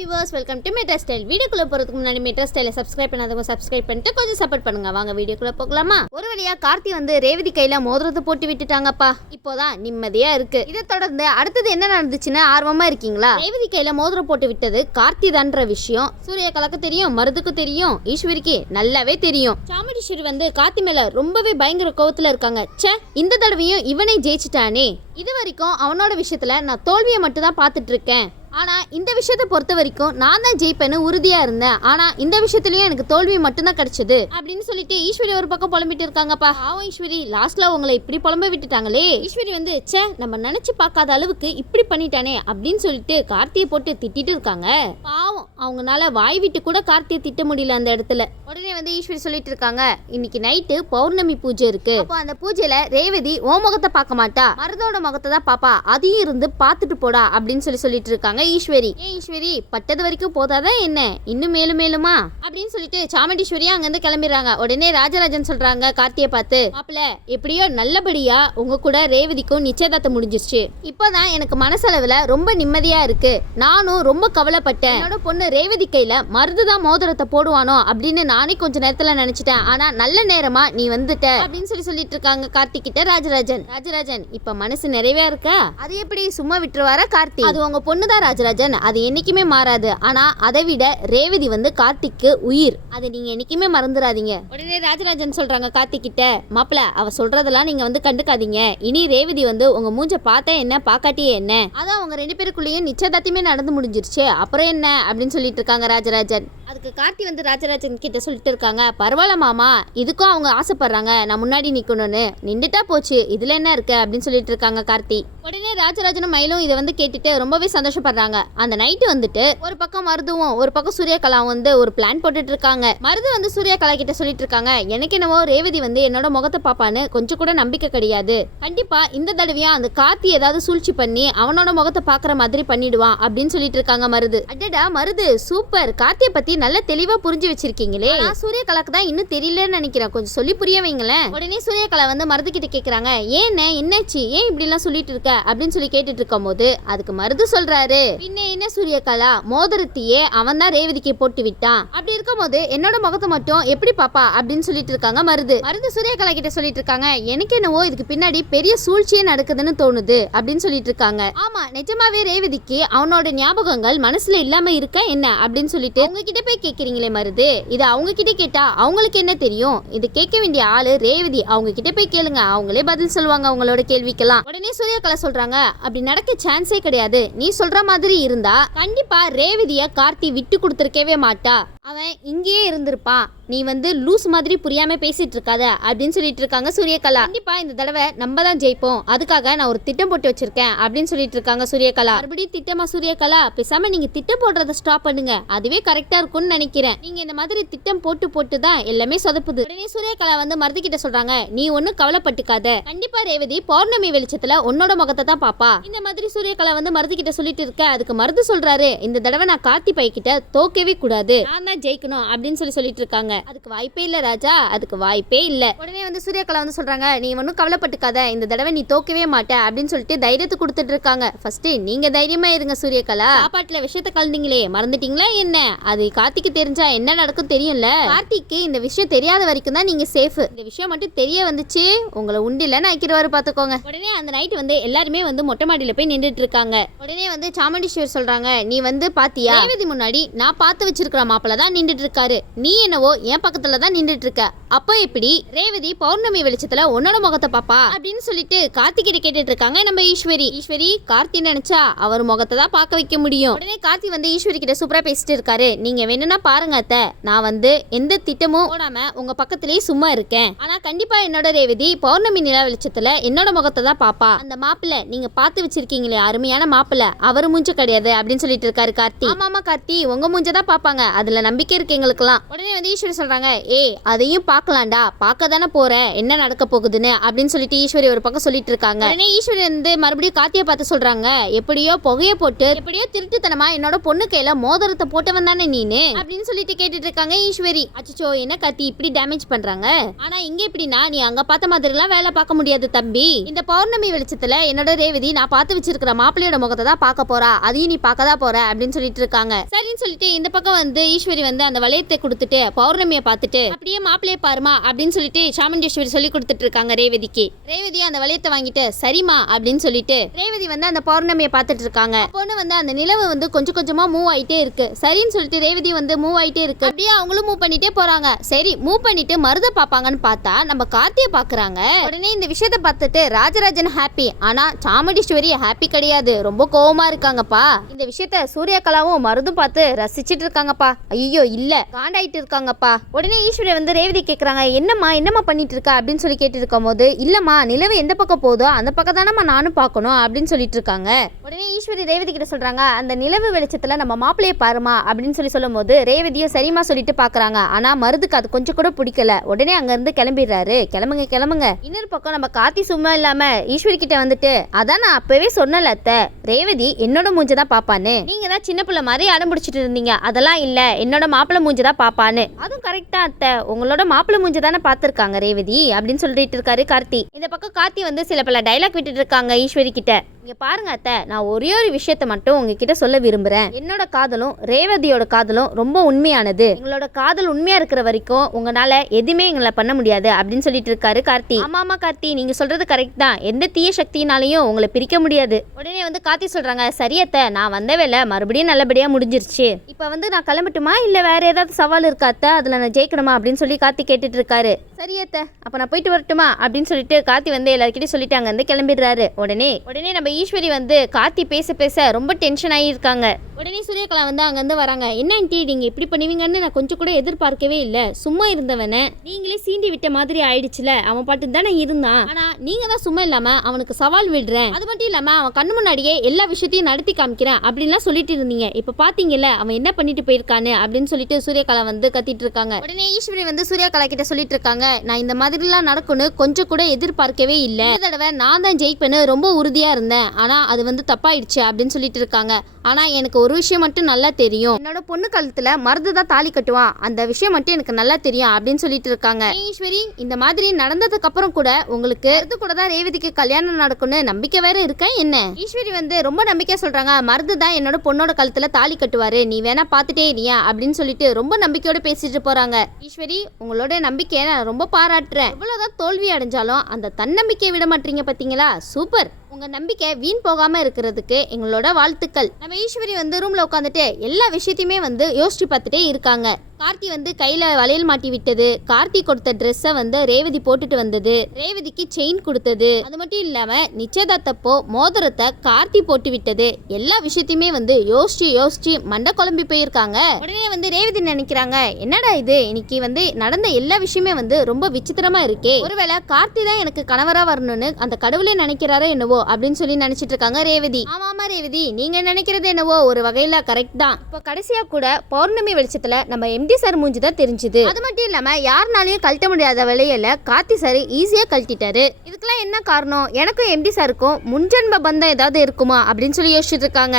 Viewers, welcome to metro style. வீடியோக்குள்ள போறதுக்கு முன்னாடி மெட்ரா ஸ்டைலை சப்ஸ்கிரைப் பண்ணாதவங்க சப்ஸ்கிரைப் பண்ணிட்டு கொஞ்சம் சப்போர்ட் பண்ணுங்க. வாங்க வீடியோக்குள்ள போகலாமா? ஒரு வழியா கார்த்தி வந்து ரேவதி கையில மோதிரத்தை போட்டு விட்டுட்டாங்கப்பா. இப்போதான் நிம்மதியா இருக்கு. இதை தொடர்ந்து அடுத்தது என்ன நடந்துச்சுன்னு ஆர்வமா இருக்கீங்களா? ரேவதி கையில மோதிரம் போட்டு விட்டது கார்த்தி தான்ற விஷயம் சூர்யாக்கலாக்கு தெரியும், மருதுக்கு தெரியும், ஈஸ்வரிக்கு நல்லாவே தெரியும். சாமுண்டீஸ்வரி வந்து கார்த்தி மேல ரொம்பவே பயங்கர கோவத்துல இருக்காங்க. ச்சே, இந்த தடவையும் இவனை ஜெயிச்சிட்டானே. இது வரைக்கும் அவனோட விஷயத்துல நான் தோல்வியை மட்டும் தான் பார்த்துட்டு இருக்கேன். ஆனால் இந்த விஷயத்தை பொறுத்த வரைக்கும் நான் தான் ஜெயிப்பேன்னு உறுதியாக இருந்தேன். ஆனால் இந்த விஷயத்துலையும் எனக்கு தோல்வி மட்டும்தான் கிடைச்சது அப்படின்னு சொல்லிட்டு ஈஸ்வரி ஒரு பக்கம் புலம்பிட்டு இருக்காங்கப்பா. பாவம் ஈஸ்வரி, லாஸ்ட்ல உங்களை இப்படி புலம்ப விட்டுட்டாங்களே. ஈஸ்வரி வந்து ச்சே, நம்ம நினைச்சு பார்க்காத அளவுக்கு இப்படி பண்ணிட்டானே அப்படின்னு சொல்லிட்டு கார்த்தியை போட்டு திட்டிட்டு இருக்காங்க. பாவம், அவங்களால வாய் விட்டு கூட கார்த்தியை திட்ட முடியல அந்த இடத்துல. உடனே வந்து ஈஸ்வரி சொல்லிட்டு இருக்காங்க, இன்னைக்கு நைட்டு பௌர்ணமி பூஜை இருக்கு. அப்போ அந்த பூஜையில ரேவதி ஓ முகத்தை பார்க்க மாட்டா, மருதோட முகத்தை தான் பாப்பா, அதையும் இருந்து பார்த்துட்டு போடா அப்படின்னு சொல்லிட்டு இருக்காங்க ஈஸ்வரி. ஏன் ஈஸ்வரி, பட்டது வரைக்கும் போதாதான் என்ன, இன்னும் மேலும் மேலுமா அப்படின்னு சொல்லிட்டு சாமுண்டீஸ்வரி அங்க இருந்து கிளம்பிடுறாங்க. உடனே ராஜராஜன் சொல்றாங்க கார்த்தியை பார்த்து, மாப்பிள்ள எப்படியோ நல்லபடியா உங்க கூட ரேவதிக்கும் நிச்சயதார்த்தம் முடிஞ்சிருச்சு. இப்போதான் எனக்கு மனசளவுல ரொம்ப நிம்மதியா இருக்கு. நானும் ரொம்ப கவலைப்பட்டேன், என்னோட பொண்ணு ரேவதி கையில மருதுதான் மோதிரத்தை போடுவானோ அப்படின்னு நானே கொஞ்ச நேரத்துல நினைச்சிட்டேன். ஆனா நல்ல நேரமா நீ வந்துட்ட அப்படின்னு சொல்லிட்டு இருக்காங்க கார்த்தி கிட்ட ராஜராஜன். ராஜராஜன், இப்ப மனசு நிறைவா இருக்கா? அது எப்படி சும்மா விட்டுருவாரா கார்த்தி? அது உங்க பொண்ணுதான் ராஜராஜன், அது என்னைக்குமே மாறாது. ஆனா அதை விட ரேவதி வந்து கார்த்திக்கு உயிர், அதை நீங்க என்னைக்குமே மறந்துடாதீங்க. உடனே ராஜராஜன் சொல்றாங்க கார்த்தி கிட்ட, மாப்பிள்ள அவ சொல்றதெல்லாம் நீங்க வந்து கண்டுக்காதீங்க. இனி ரேவதி வந்து உங்க மூஞ்ச பார்த்தா என்ன பார்க்காட்டியே என்ன, அதான் அவங்க ரெண்டு பேருக்குள்ளேயும் நிச்சயதார்த்தமே நடந்து முடிஞ்சிருச்சு, அப்புறம் என்ன அப்படின்னு சொல்லிட்டு இருக்காங்க ராஜராஜன். அதுக்கு கார்த்தி வந்து ராஜராஜன் கிட்ட சொல்லிட்டு இருக்காங்க, பரவாயில்ல மாமா, இதுக்கும் அவங்க ஆசைப்படுறாங்க, நான் முன்னாடி நிக்கணும்னு, நின்றுட்டா போச்சு, இதுல என்ன இருக்கு அப்படின்னு சொல்லிட்டு இருக்காங்க கார்த்தி. உடனே ராஜராஜனும் மயிலும் இதை வந்து கேட்டுட்டு ரொம்பவே சந்தோஷப்படுறாங்க. அந்த நைட்டு வந்துட்டு ஒரு பக்கம் மருதுவும் ஒரு பக்கம் சூர்யாகலாவும் வந்து ஒரு பிளான் போட்டுட்டு இருக்காங்க. மருது வந்து சூர்யாகலா கிட்ட சொல்லிட்டு இருக்காங்க, எனக்கு என்னவோ ரேவதி வந்து என்னோட முகத்தை பாப்பான்னு கொஞ்சம் கூட நம்பிக்கை கிடையாது. கண்டிப்பா இந்த தடவையா அந்த கார்த்தி ஏதாவது சூழ்ச்சி பண்ணி அவனோட முகத்தை பாக்குற மாதிரி பண்ணிடுவான் அப்படின்னு சொல்லிட்டு இருக்காங்க மருது. அடடா மருது, சூப்பர், கார்த்தியை பத்தி நல்லா தெளிவா புரிஞ்சு வச்சிருக்கீங்களே. சூர்யாகலாக்கு தான் இன்னும் தெரியலன்னு நினைக்கிறேன், கொஞ்சம் சொல்லி புரிய வைங்களேன். உடனே சூர்யாகலா வந்து மருது கிட்ட கேக்குறாங்க, ஏன் என்னாச்சு, ஏன் இப்படி எல்லாம் சொல்லிட்டு இருக்க அப்படின்னு சொல்லி கேட்டுட்டு இருக்கும் போது அதுக்கு மருது சொல்றாரு, பின்ன என்ன சூர்யாகலா, மோதிரத்தையே அவன் தான் ரேவதிக்கு போட்டு விட்டான், அப்படி இருக்கும் போது என்னோட முகத்தை மட்டும் எப்படி பாப்பா அப்படின்னு சொல்லிட்டு இருக்காங்க மருது. மருது சூர்யாகலா கிட்ட சொல்லிட்டு இருக்காங்க, எனக்கு என்னவோ இதுக்கு பின்னாடி பெரிய சூழ்ச்சியே நடக்குதுன்னு தோணுது அப்படின்னு சொல்லிட்டு இருக்காங்க. ஆமா, நிஜமாவே ரேவதிக்கு அவனோட ஞாபகங்கள் மனசுல இல்லாம இருக்க என்ன அப்படின்னு சொல்லிட்டு அவங்க கிட்ட போய் கேக்குறீங்களே மருது, இது அவங்க கிட்ட கேட்டா அவங்களுக்கு என்ன தெரியும், இது கேட்க வேண்டிய ஆளு ரேவதி, அவங்க கிட்ட போய் கேளுங்க, அவங்களே பதில் சொல்லுவாங்க அவங்களோட கேள்விக்கெல்லாம். உடனே சூர்யாகலா சொல்றாங்க, அப்படி நடக்க சான்ஸே கிடையாது, நீ சொல்ற மாதிரி இருந்தா கண்டிப்பா ரேவதிய கார்த்தி விட்டு கொடுத்துருக்கவே மாட்டா, அவன் இங்கேயே இருந்திருப்பான், நீ வந்து லூஸ் மாதிரி புரியாம பேசிட்டு இருக்காத அப்படின்னு சொல்லிட்டு இருக்காங்க சூர்யாகலா. கண்டிப்பா இந்த தடவை நம்ம தான் ஜெயிப்போம், அதுக்காக நான் ஒரு திட்டம் போட்டு வச்சிருக்கேன் அப்படின்னு சொல்லிட்டு இருக்காங்க சூர்யாகலா. மறுபடியும் திட்டமா சூர்யாகலா, பேசாம நீங்க திட்டம் போடுறத ஸ்டாப் பண்ணுங்க, அதுவே கரெக்டா இருக்கும்னு நினைக்கிறேன், நீங்க இந்த மாதிரி திட்டம் போட்டு தான் எல்லாமே சொதப்புது. உடனே சூர்யாகலா வந்து மருது கிட்ட சொல்றாங்க, நீ ஒன்னும் கவலைப்பட்டுக்காத, கண்டிப்பா ரேவதி பௌர்ணமி வெளிச்சத்துல உன்னோட முகத்தை தான் பாப்பா. இந்த மாதிரி சூர்யாகலா வந்து மருது கிட்ட சொல்லிட்டு இருக்க, அதுக்கு மருது சொல்றாரு, இந்த தடவை நான் கார்த்தி பை கிட்ட தோக்கவே கூடாது, நான் தான் ஜெயிக்கணும் அப்படின்னு சொல்லிட்டு இருக்காங்க. அதுக்கு வாய்ப்பே இல்ல ராஜா, அதுக்கு வாய்ப்பே இல்ல. உடனே வந்து சூர்யாகலா வந்து சொல்றாங்க, நீ ஒன்னும் கவலைப்பட்டுக்காத, இந்த தடவை நீ தோக்கவே மாட்ட அப்படின்னு சொல்லிட்டு தைரியத்தை கொடுத்துட்டு இருக்காங்க. ஃபர்ஸ்ட் நீங்க தைரியமா இருங்க சூர்யாகலா, சாப்பாட்டுல விஷயத்தை கலந்தீங்களே மறந்துட்டீங்களா என்ன, அது கார்த்திக்கு தெரிஞ்சா என்ன நடக்கும் தெரியும்ல, கார்த்திக்கு இந்த விஷயம் தெரியாத வரைக்கும் தான் நீங்க சேஃப், இந்த விஷயம் மட்டும் தெரிய வந்துச்சு உங்களை உண்டில நைக்கிறவாரு பாத்துக்கோங்க. உடனே அந்த நைட் வந்து எல்லாருமே வந்து மொட்டை மாடியில போய் நின்றுட்டு இருக்காங்க. உடனே வந்து சாமுண்டீஸ்வரி சொல்றாங்க, நீ வந்து பாத்தியா, ரேவதி முன்னாடி நான் பார்த்து வச்சிருக்கிற மாப்பிள்ள தான் நின்றுட்டு இருக்காரு, நீ என்னவோ என் பக்கத்துல தான் நின்றுட்டு இருக்க, அப்போ எப்படி ரேவதி பௌர்ணமி வெளிச்சத்துல உன்னோட முகத்தை பாப்பா அப்படின்னு சொல்லிட்டு கார்த்தி கிட்ட கேட்டுட்டு இருக்காங்க நம்ம ஈஸ்வரி. ஈஸ்வரி, கார்த்தி நினைச்சா அவர் முகத்தை தான் பார்க்க வைக்க முடியும். உடனே கார்த்தி வந்து ஈஸ்வரி கிட்ட சூப்பரா பேசிட்டு இருக்காரு, நீங்க வேணும்னா பாருங்க அத்தை, நான் வந்து எந்த திட்டமும் போடாம உங்க பக்கத்திலேயே சும்மா இருக்கேன், ஆனா கண்டிப்பா என்னோட ரேவதி பௌர்ணமி நிலா வெளிச்சத்துல என்னோட முகத்தை தான் பாப்பா, அந்த மாப்பிள்ள நீங்க பார்த்து வச்சிருக்கீங்களே அருமையான மாப்பிள்ள, அவர் மூஞ்ச கிடையாது அப்படின்னு சொல்லிட்டு இருக்காரு கார்த்தி. ஆமாமா கார்த்தி, உங்க மூஞ்ச தான் பாப்பாங்க, அதுல நம்பிக்கை இருக்கு எங்களுக்குலாம். உடனே வந்து ஈஸ்வரி சொல்றாங்க, ஏய் அதையும் பார்க்கலாம்டா, பார்க்க தானே போற என்ன நடக்க போகுதுன்னு அப்படின்னு சொல்லிட்டு ஈஸ்வரி ஒரு பக்கம் சொல்லிட்டு இருக்காங்க. உடனே ஈஸ்வரி வந்து மறுபடியும் கார்த்தியை பார்த்து சொல்றாங்க, எப்படியோ புகைய போட்டு எப்படியோ திருட்டுத்தனமா என்னோட பொண்ணு கையில மோதிரத்தை போட்டவன் தானே நீனு அப்படின்னு சொல்லிட்டு கேட்டுட்டு இருக்காங்க ஈஸ்வரி. அச்சோ என்ன கார்த்தி இப்படி டேமேஜ் பண்றாங்க, ஆனா இங்க எப்படின்னா நீ அங்க பார்த்த மாதிரி எல்லாம் வேலை பார்க்க முடியாது தம்பி. இந்த பௌர்ணமி வெளிச்சத்துல என்னோட ரேவதி நான் பார்த்து வச்சிருக்கிற மாப்பிள்ளையோட முகத்தை தான் பார்க்க போறா, அதையும் நீ பார்க்கதான் போற அப்படின்னு சொல்லிட்டு இருக்காங்க. சரின்னு சொல்லிட்டு இந்த பக்கம் வந்து ஈஸ்வரி வந்து அந்த வளையத்தை கொடுத்துட்டு பௌர்ணமியை பார்த்துட்டு அப்படியே மாப்பிள்ளைய பாருமா அப்படின்னு சொல்லிட்டு சாமுண்டேஸ்வரி சொல்லி கொடுத்துட்டு இருக்காங்க ரேவதிக்கு. ரேவதி அந்த வளையத்தை வாங்கிட்டு சரிமா அப்படின்னு சொல்லிட்டு ரேவதி வந்து அந்த பௌர்ணமியை பார்த்துட்டு இருக்காங்க. பொண்ணு வந்து அந்த நிலவு வந்து கொஞ்சம் கொஞ்சமா மூவ் ஆயிட்டே இருக்கு. சரின்னு சொல்லிட்டு ரேவதி வந்து மூவ் ஆயிட்டே இருக்கு. அப்படியே அவங்களும் மூவ் பண்ணிட்டே போறாங்க. சரி மூவ் பண்ணிட்டு மருத பாப்பாங்கன்னு பார்த்தா நம்ம கார்த்திய பாக்குறாங்க. உடனே இந்த விஷயத்தை பார்த்துட்டு ராஜராஜன் ஹாப்பி, ஆனா சாமுண்டீஸ்வரி ஹாப்பி கிடையாது, ரொம்ப கோவமா இருக்காங்கப்பா. இந்த விஷயத்த சூர்யாகலாவும் மருதும் பார்த்து ரசிச்சிட்டு இருக்காங்கப்பா. ஐயோ இல்ல காண்டாயிட்டு இருக்காங்கப்பா. உடனே ஈஸ்வரி வந்து ரேவதி கேக்குறாங்க, என்னம்மா பண்ணிட்டு இருக்கா அப்படின்னு சொல்லி கேட்டு இருக்கும் போது, இல்லம்மா நிலவு எந்த பக்கம் போதோ அந்த பக்கம் தானம்மா நானும் பார்க்கணும் அப்படின்னு சொல்லிட்டு இருக்காங்க. உடனே ஈஸ்வரி ரேவதி கிட்ட சொல்றாங்க, அந்த நிலவு வெளிச்சத்துல நம்ம மாப்பிள்ளைய பாருமா அப்படின்னு சொல்லும் போது ரேவதியும் சரிமா சொல்லிட்டு பாக்குறாங்க. ஆனா மருதுக்கு அது கொஞ்சம் கூட பிடிக்கல. உடனே அங்க இருந்து கிளம்பிடுறாரு. கிளம்புங்க. இன்னொரு பக்கம் நம்ம கார்த்தி சும்மா இல்லாம ஈஸ்வரி கிட்ட வந்துட்டு, அதான் நான் அப்பவே சொன்னல அத்தை, ரேவதி என்னோட மூஞ்சதான் பாப்பான்னு, நீங்க தான் சின்ன பிள்ளை மாதிரி அடம் பிடிச்சிட்டு இருந்தீங்க, அதெல்லாம் இல்ல என்னோட மாப்பிள்ளை மூஞ்சதான் பாப்பான்னு. அதுவும் கரெக்டா அத்தை, உங்களோட மாப்பிள்ளை மூஞ்சதானே பாத்துருக்காங்க ரேவதி அப்படின்னு சொல்லிட்டு இருக்காரு கார்த்தி. இந்த பக்கம் கார்த்தி வந்து சில பல டைலாக் விட்டுட்டு இருக்காங்க ஈஸ்வரி கிட்ட. இங்க பாருங்க அத்தை, நான் ஒரே ஒரு விஷயத்த மட்டும் உங்ககிட்ட சொல்ல விரும்புறேன். என்னோட காதலும் ரேவதியோட காதலும் ரொம்ப உண்மையானது. எங்களோட காதல் உண்மையா இருக்கிற வரைக்கும் உங்களால எதுவுமே எங்களை பண்ண முடியாது அப்படின்னு சொல்லிட்டு இருக்காரு கார்த்தி. ஆமா கார்த்தி, நீங்க சொல்றது கரெக்ட் தான், எந்த தீய சக்தினாலையும் உங்களை பிரிக்க முடியாது. உடனே வந்து கார்த்தி சொல்றாங்க, சரி அத்தை, நான் வந்த வேலை மறுபடியும் நல்லபடியா முடிஞ்சிருச்சு. இப்ப வந்து நான் கிளம்பட்டுமா இல்ல வேற ஏதாவது சவால் இருக்கா அத்தை, அதுல நான் ஜெயிக்கணுமா அப்படின்னு சொல்லி கார்த்தி கேட்டுட்டு இருக்காரு. சரி அத்தை, அப்ப நான் போயிட்டு வரட்டுமா அப்படின்னு சொல்லிட்டு கார்த்தி வந்து எல்லாருக்கிட்டையும் சொல்லிட்டு அங்க இருந்து கிளம்பிடுறாரு. உடனே நம்ம ஈஸ்வரி வந்து கார்த்தி பேச ரொம்ப டென்ஷன் ஆகியிருக்காங்க. உடனே சூர்யகலா வந்து அங்கேருந்து வராங்க. என்ன ஆண்டி நீங்கள் இப்படி பண்ணுவீங்கன்னு நான் கொஞ்சம் கூட எதிர்பார்க்கவே இல்லை. சும்மா இருந்தவனை நீங்களே சீண்டி விட்ட மாதிரி ஆயிடுச்சுல, அவன் பாட்டு தானே இருந்தான். ஆனால் நீங்கள் தான் சும்மா இல்லாமல் அவனுக்கு சவால் விடுறேன், அது மட்டும் இல்லாமல் அவன் கண்ணு முன்னாடியே எல்லா விஷயத்தையும் நடத்தி காமிக்கிறேன் அப்படின்லாம் சொல்லிட்டு இருந்தீங்க. இப்போ பார்த்தீங்கல்ல அவன் என்ன பண்ணிட்டு போயிருக்கான்னு அப்படின்னு சொல்லிட்டு சூர்யகலா வந்து கத்திட்டு இருக்காங்க. உடனே ஈஸ்வரி வந்து சூர்யகலா கிட்ட சொல்லிட்டு இருக்காங்க, நான் இந்த மாதிரிலாம் நடக்கும்னு கொஞ்சம் கூட எதிர்பார்க்கவே இல்லை. இந்த தடவை நான் தான் ஜெயிப்பேன்னு ரொம்ப உறுதியாக இருந்தேன், ஆனால் அது வந்து தப்பாயிடுச்சு அப்படின்னு சொல்லிட்டு இருக்காங்க. ஆனால் எனக்கு ஒரு விஷயம் மட்டும் நல்லா தெரியும், என்னோட பொண்ணு கழுத்துல மருது தான் தாலி கட்டுவான், அந்த விஷயம் மட்டும் எனக்கு நல்லா தெரியும் அப்படின்னு சொல்லிட்டு இருக்காங்க. ஈஸ்வரி, இந்த மாதிரி நடந்ததுக்கு அப்புறம் கூட உங்களுக்கு மருது கூட தான் ரேவதிக்கு கல்யாணம் நடக்கும்னு நம்பிக்கை வேற இருக்கா என்ன? ஈஸ்வரி வந்து ரொம்ப நம்பிக்கையா சொல்றாங்க, மருது தான் என்னோட பொண்ணோட கழுத்துல தாலி கட்டுவாரு, நீ வேணா பார்த்துட்டே இருக்கியா அப்படின்னு சொல்லிட்டு ரொம்ப நம்பிக்கையோட பேசிட்டு போறாங்க. ஈஸ்வரி, உங்களோட நம்பிக்கையை நான் ரொம்ப பாராட்டுறேன். எவ்வளவுதான் தோல்வி அடைஞ்சாலும் அந்த தன்னம்பிக்கையை விட மாட்டீங்க பாத்தீங்களா, சூப்பர். உங்க நம்பிக்கை வீண் போகாம இருக்கிறதுக்கு எங்களோட வாழ்த்துக்கள். நம்ம ஈஸ்வரி வந்து ரூம்ல உட்காந்துட்டு எல்லா விஷயத்தையுமே வந்து யோசிச்சு பார்த்துட்டே இருக்காங்க. கார்த்தி வந்து கையில வளையல் மாட்டி விட்டது, கார்த்தி கொடுத்த ட்ரெஸ்ஸை வந்து ரேவதி போட்டுட்டு வந்தது, ரேவதிக்கு செயின் கொடுத்தது, அது மட்டும் இல்லாம நிச்சயதார்த்தப்போ மோதிரத்தை கார்த்தி போட்டு விட்டது, எல்லா விஷயத்தையுமே வந்து யோசிச்சு மண்டை குழம்பி போயிருக்காங்க. உடனே வந்து ரேவதி நினைக்கிறாங்க, என்னடா இது இன்னைக்கு வந்து நடந்த எல்லா விஷயமே வந்து ரொம்ப விசித்திரமா இருக்கே, ஒருவேளை கார்த்தி தான் எனக்கு கணவரா வரணும்னு அந்த கடவுளே நினைக்கிறாரோ என்னவோ அப்படின்னு சொல்லி நினைச்சிட்டு இருக்காங்க ரேவதி. ஆமா ரேவதி, நீங்க நினைக்கிறது என்னவோ ஒரு வகையில கரெக்ட் தான். இப்போ கடைசியா கூட பௌர்ணமி வெளிச்சத்துல நம்ம எம்டி சார் மூஞ்சி தான் தெரிஞ்சுது. அது மட்டும் இல்லாம யாருனாலையும் கழட்ட முடியாத விலையில கார்த்தி சார் ஈஸியா கழட்டிட்டாரு. இதுக்கெல்லாம் என்ன காரணம்? எனக்கும் எம்டி சாருக்கும் முன்ஜென்ம பந்தம் ஏதாவது இருக்குமா அப்படின்னு சொல்லி யோசிச்சுட்டு இருக்காங்க.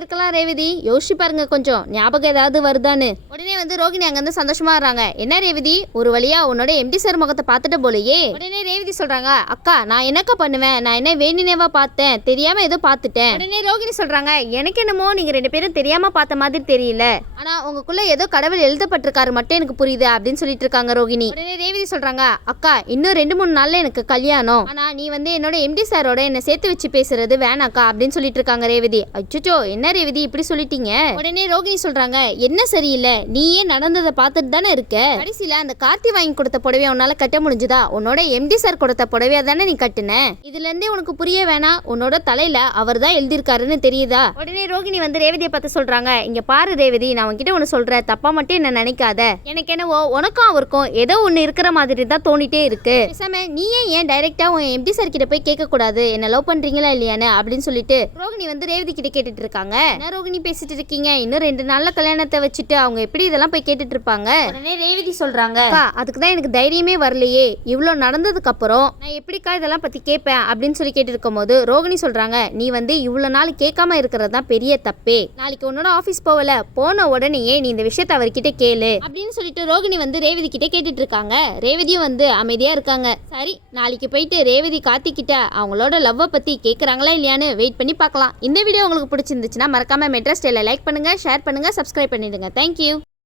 இருக்கலாம் ரேவதி, யோசிச்சு பாருங்க கொஞ்சம், ஞாபகம் ஏதாவது வருதான்னு. உடனே வந்து ரோகிணி அங்க இருந்து சந்தோஷமா வராங்க. என்ன ரேவதி, ஒரு வழியா உன்னோட எம்டி சார் முகத்தை பார்த்துட்ட போலயே. உடனே ரேவதி சொல்றாங்க, அக்கா நான் என்னக்கா பண்ணுவேன், நான் என்ன வேணினேவா பார்த்தேன், தெரியாம ஏதோ பார்த்துட்டேன். உடனே ரோகிணி சொல்றாங்க, எனக்கு என்னமோ நீங்க ரெண்டு பேரும் தெரியாம பார்த்த மாதிரி தெரியல, ஆனா உங்களுக்குள்ள ஏதோ கடவுள் எழுதப்பட்டிருக்காரு மட்டும் எனக்கு புரியுது அப்படின்னு சொல்லிட்டு இருக்காங்க ரோகிணி. உடனே ரேவதி சொல்றாங்க, அக்கா இன்னும் 2-3 நாள்ல எனக்கு கல்யாணம், ஆனா நீ வந்து என்னோட எம்டி சாரோட என்ன சேர்த்து வச்சு பேசுறது வேணாக்கா அப்படின்னு சொல்லிட்டு இருக்காங்க ரேவதி. அச்சோ என்ன ரேவதி இப்படி சொல்லிட்டீங்க? உடனே ரோகிணி சொல்றாங்க, என்ன சரியில்லை, நீயே நடந்ததை பார்த்துட்டு தானே இருக்க, கடைசியில அந்த கார்த்தி வாங்கி கொடுத்த புடவைய உன்னால கட்ட முடிஞ்சுதா, உன்னோட எம்டி சார் கொடுத்த புடவையா தானே நீ கட்டுன, இதுல இருந்தே உனக்கு புரிய வேணாம், உன்னோட தலையில அவர் தான் எழுதியிருக்காருன்னு தெரியுதா? உடனே ரோகிணி வந்து ரேவதியை பார்த்து சொல்றாங்க, இங்க பாரு ரேவதி, நான் உன்கிட்ட ஒன்னு சொல்றேன், தப்பா மட்டும் என்ன நினைக்காத. எனக்கு என்னவோ உனக்கும் அவருக்கும் ஏதோ ஒண்ணு இருக்கிற மாதிரி தான் தோணிட்டே இருக்கு. பேசாம நீ ஏன் டைரக்டா உன் எம்டி சார் கிட்ட போய் கேட்க கூடாது என்ன லவ் பண்றீங்களா இல்லையானு அப்படின்னு சொல்லிட்டு ரோகிணி வந்து ரேவதி கிட்ட கேட்டுட்டு இருக்காங்க. என்ன ரோகிணி பேசிட்டு இருக்கீங்க, இன்னும் 2 நாள்ல கல்யாணத்தை வச்சுட்டு அவங்க எப்படி இதெல்லாம் போய் கேட்டுட்டு இருப்பாங்க. உடனே ரேவதி சொல்றாங்க, அதுக்கு தான் எனக்கு தைரியமே வரலையே, இவ்வளவு நடந்ததுக்கு அப்புறம் நான் எப்படிக்கா இதெல்லாம் பத்தி கேட்பேன் அப்படின்னு சொல்லி கேட்டு இருக்கும் போது ரோகிணி சொல்றாங்க, நீ வந்து இவ்வளவு நாள் கேட்காம இருக்கிறது தான் பெரிய தப்பே. நாளைக்கு உன்னோட ஆபீஸ் போவல, போன உடனேயே நீ இந்த விஷயத்தை அவர்கிட்ட கேளு அப்படின்னு சொல்லிட்டு ரோகிணி வந்து ரேவதி கிட்ட கேட்டுட்டு இருக்காங்க. ரேவதியும் வந்து அமைதியா இருக்காங்க. சரி, நாளைக்கு போயிட்டு ரேவதி கார்த்திக் கிட்ட அவங்களோட லவ்வை பத்தி கேட்கறாங்களா இல்லையான்னு வெயிட் பண்ணி பார்க்கலாம். இந்த வீடியோ உங்களுக்கு பிடிச்சிருந்துச்சுன்னா மறக்காம மெட்ரா ஸ்டைலை லைக் பண்ணுங்க, ஷேர் பண்ணுங்க, சப்ஸ்கிரைப் பண்ணிடுங்க. தேங்க்யூ.